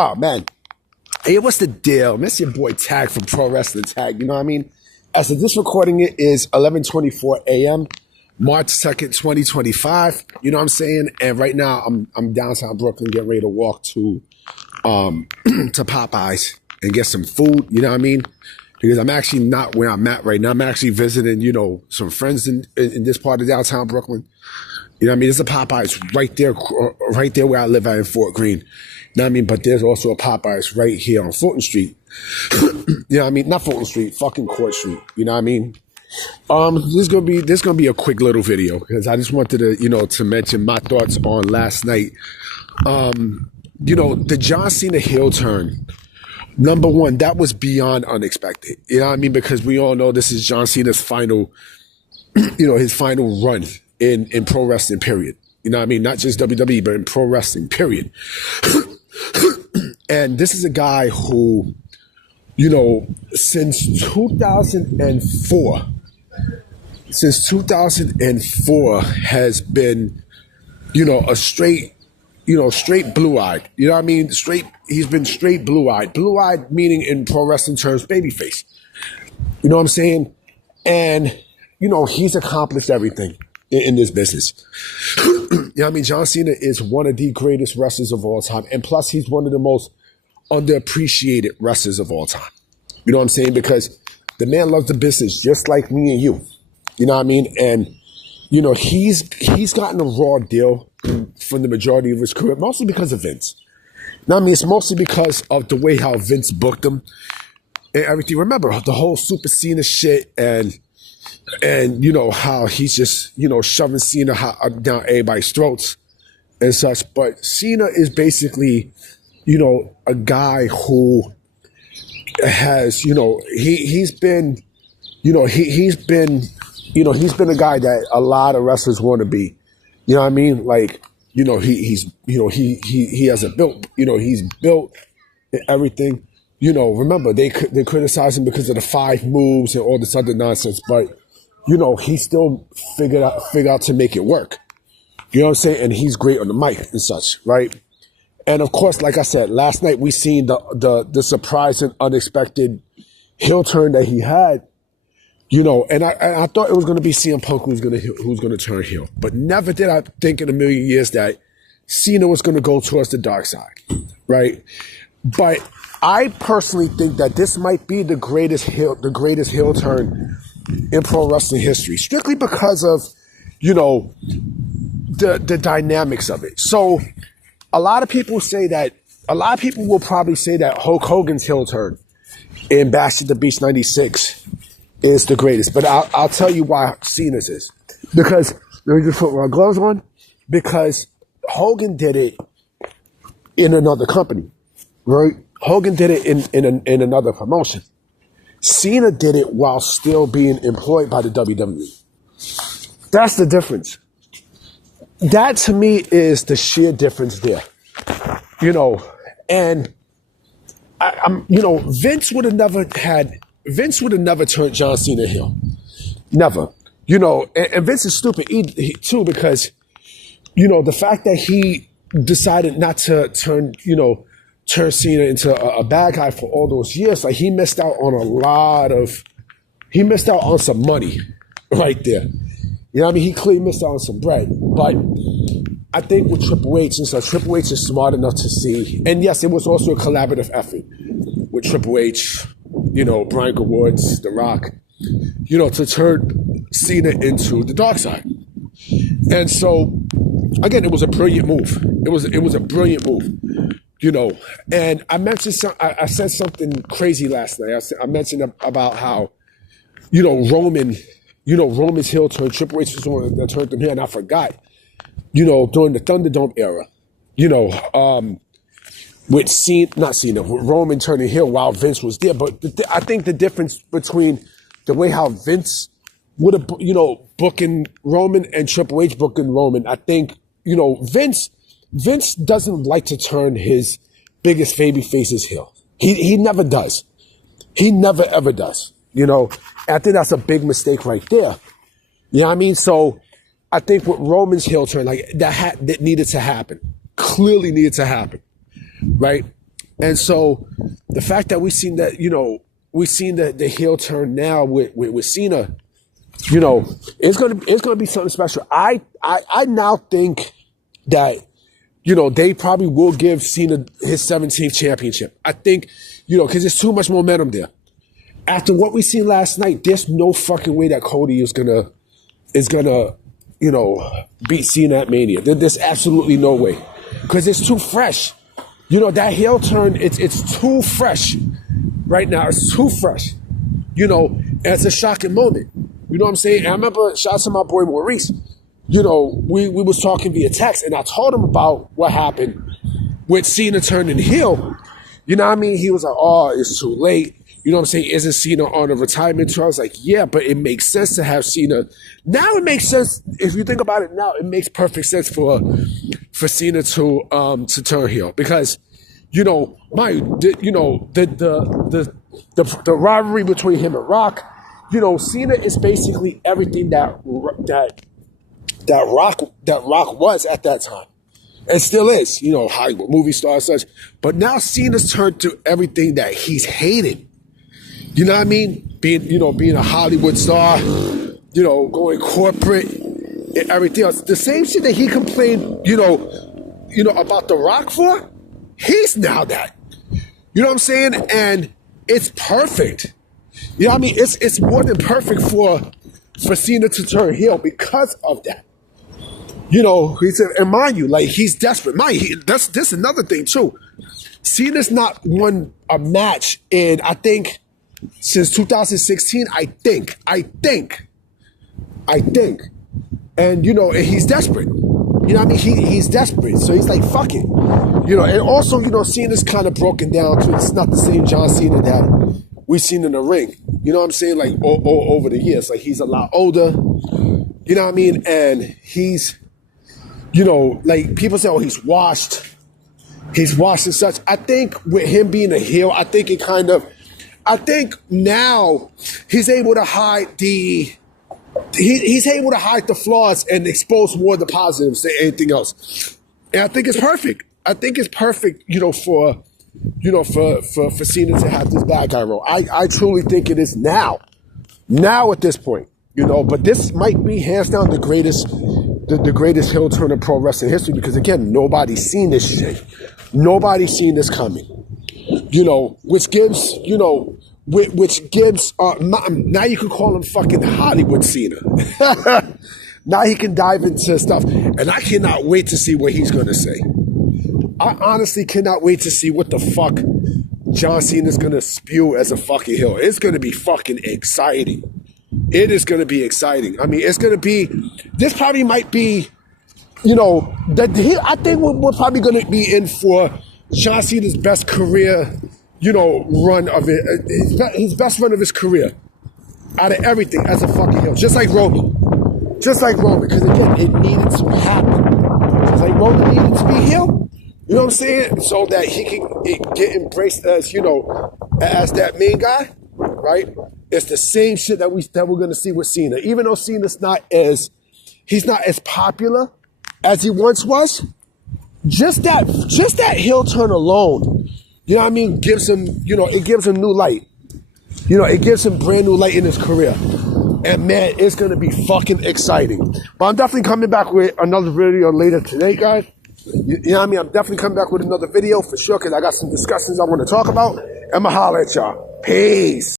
Oh, man. Hey, what's the deal? Miss your boy Tag from Pro Wrestling Tag. You know what I mean? As of this recording, it is 11:24 a.m., March 2nd, 2025. You know what I'm saying? And right now, I'm downtown Brooklyn getting ready to walk to to Popeyes and get some food. You know what I mean? Because I'm actually not where I'm at right now. I'm actually visiting, you know, some friends in this part of downtown Brooklyn. You know what I mean? There's a Popeyes right there where I live at in Fort Greene. You know what I mean? But there's also a Popeyes right here on Fulton Street. You know what I mean? Not Fulton Street, fucking Court Street. You know what I mean? This is gonna be a quick little video because I just wanted to, you know, to mention my thoughts on last night. You know, the John Cena heel turn. Number one, that was beyond unexpected. You know what I mean? Because we all know this is John Cena's final, you know, his final run in pro wrestling, period. You know what I mean? Not just WWE, but in pro wrestling, period. And this is a guy who, you know, since 2004 has been, you know, a straight, you know, straight blue-eyed. You know what I mean? He's been straight blue-eyed. Blue-eyed meaning in pro wrestling terms, babyface. You know what I'm saying? And, you know, he's accomplished everything in this business. You know what I mean? John Cena is one of the greatest wrestlers of all time. And plus, he's one of the most underappreciated wrestlers of all time. You know what I'm saying? Because the man loves the business just like me and you. You know what I mean? And, you know, he's gotten a raw deal from the majority of his career, mostly because of Vince. Now, I mean, it's mostly because of the way how Vince booked him and everything. Remember, the whole Super Cena shit and you know, how he's just, you know, shoving Cena down everybody's throats and such. But Cena is basically, you know, a guy who has, you know, he's been a guy that a lot of wrestlers want to be. You know what I mean? Like, you know, he has a built, you know, he's built everything. You know, remember they criticized him because of the 5 moves and all this other nonsense, but you know, he still figured out to make it work. You know what I'm saying? And he's great on the mic and such, right? And of course, like I said, last night we seen the surprise and unexpected heel turn that he had. You know, and I thought it was going to be CM Punk who's going to turn heel, but never did I think in a million years that Cena was going to go towards the dark side, right? But I personally think that this might be the greatest heel turn in pro wrestling history, strictly because of, you know, the dynamics of it. So a lot of people will probably say that Hulk Hogan's heel turn in Bash at the Beach 96 is the greatest. But I'll tell you why Cena's is. Because, let me just put my gloves on, because Hogan did it in another company, right? Hogan did it in another promotion. Cena did it while still being employed by the WWE. That's the difference. That to me is the sheer difference there. You know, and I'm, you know, Vince would have never turned John Cena heel. Never. You know, and Vince is stupid too, because, you know, the fact that he decided not to turn Cena into a bad guy for all those years, like he missed out on some money right there. You know what I mean? He clearly missed out on some bread. But I think with Triple H and stuff, Triple H is smart enough to see, and yes, it was also a collaborative effort with Triple H, you know, Brian Woods, The Rock, you know, to turn Cena into the dark side. And so, again, it was a brilliant move. It was a brilliant move. You know, and I said something crazy last night. I mentioned about how, you know, Roman's heel turn, Triple H was the one that turned him here, and I forgot, you know, during the Thunderdome era, you know, with Roman turning heel while Vince was there. But I think the difference between the way how Vince would have, you know, booking Roman and Triple H booking Roman, I think, you know, Vince doesn't like to turn his biggest baby faces heel. He never does. He never ever does. You know, and I think that's a big mistake right there. You know what I mean? So I think with Roman's heel turn, like that needed to happen. Clearly needed to happen. Right? And so the fact that we seen that, we seen the heel turn now with Cena, it's gonna be something special. I now think that, they probably will give Cena his 17th championship. I think, because there's too much momentum there. After what we seen last night, there's no fucking way that Cody is gonna beat Cena at Mania. There's absolutely no way. Because it's too fresh. That heel turn, it's too fresh right now. It's too fresh. It's a shocking moment. You know what I'm saying? And I remember, shout out to my boy Maurice, we was talking via text, and I told him about what happened with Cena turning heel. You know what I mean? He was like, oh, it's too late. You know what I'm saying? Isn't Cena on a retirement tour? I was like, yeah, but it makes sense to have Cena. Now it makes sense. If you think about it now, it makes perfect sense for Cena to turn heel. Because, the rivalry between him and Rock, Cena is basically everything that Rock was at that time. And still is, Hollywood movie star and such. But now Cena's turned to everything that he's hated. You know what I mean? Being a Hollywood star, going corporate and everything else. The same shit that he complained, about The Rock for, he's now that. You know what I'm saying? And it's perfect. You know what I mean? It's more than perfect for Cena to turn heel because of that. He said, and mind you, like, he's desperate. That's another thing too. Cena's not won a match in, I think, since 2016. I think. And, and he's desperate. You know what I mean? He's desperate. So he's like, fuck it. And also, Cena's kind of broken down too. It's not the same John Cena that we've seen in the ring. You know what I'm saying? Like, over the years. Like, he's a lot older. You know what I mean? And he's, like, people say, oh, he's washed and such. I think with him being a heel, I think now he's able to hide he's able to hide the flaws and expose more of the positives than anything else. And I think it's perfect. I think it's perfect, for Cena to have this bad guy role. I truly think it is now at this point, but this might be hands down the greatest heel turn in pro wrestling history, because again, nobody's seen this shit. Nobody's seen this coming. Which gives now you can call him fucking Hollywood Cena. Now he can dive into stuff, and I cannot wait to see what he's gonna say. I honestly cannot wait to see what the fuck John Cena's gonna spew as a fucking heel. It's gonna be fucking exciting. It is gonna be exciting. I mean, this probably might be, I think we're probably gonna be in for John Cena's best career, run of it, his best run of his career out of everything as a fucking heel. Just like Roman, because again, it needed to happen. Just like Roman needed to be heel. You know what I'm saying? So that he can get embraced as, as that main guy, right? It's the same shit that we're gonna see with Cena. Even though Cena's he's not as popular as he once was. Just that heel turn alone, you know what I mean, gives him, it gives him new light. It gives him brand new light in his career. And man, it's gonna be fucking exciting. But I'm definitely coming back with another video later today, guys. You know what I mean? I'm definitely coming back with another video for sure, because I got some discussions I want to talk about. I'ma holler at y'all. Peace.